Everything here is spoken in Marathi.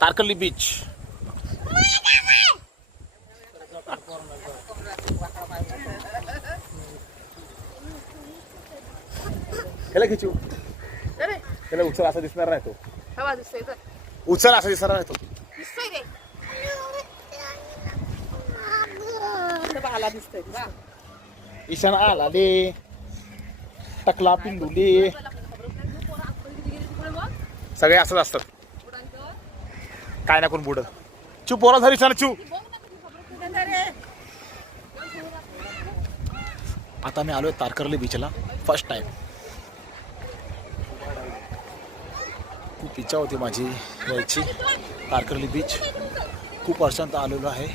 तारकर्ली बीच. त्याला खिचू, त्याला उचल असा दिसणार नाही तो. उचल असा दिसणार नाही तो. ईशान आला दे, टकला पिंडुले सगळे असंच असतात. काय ना कोण बुड चू पोरा झाली ईशान चू. आता मी आलोय तारकर्ली बीचला फर्स्ट टाइम. खूप इच्छा होती माझी यायची तारकर्ली बीच. खूप वर्षांत आलेलो आहे.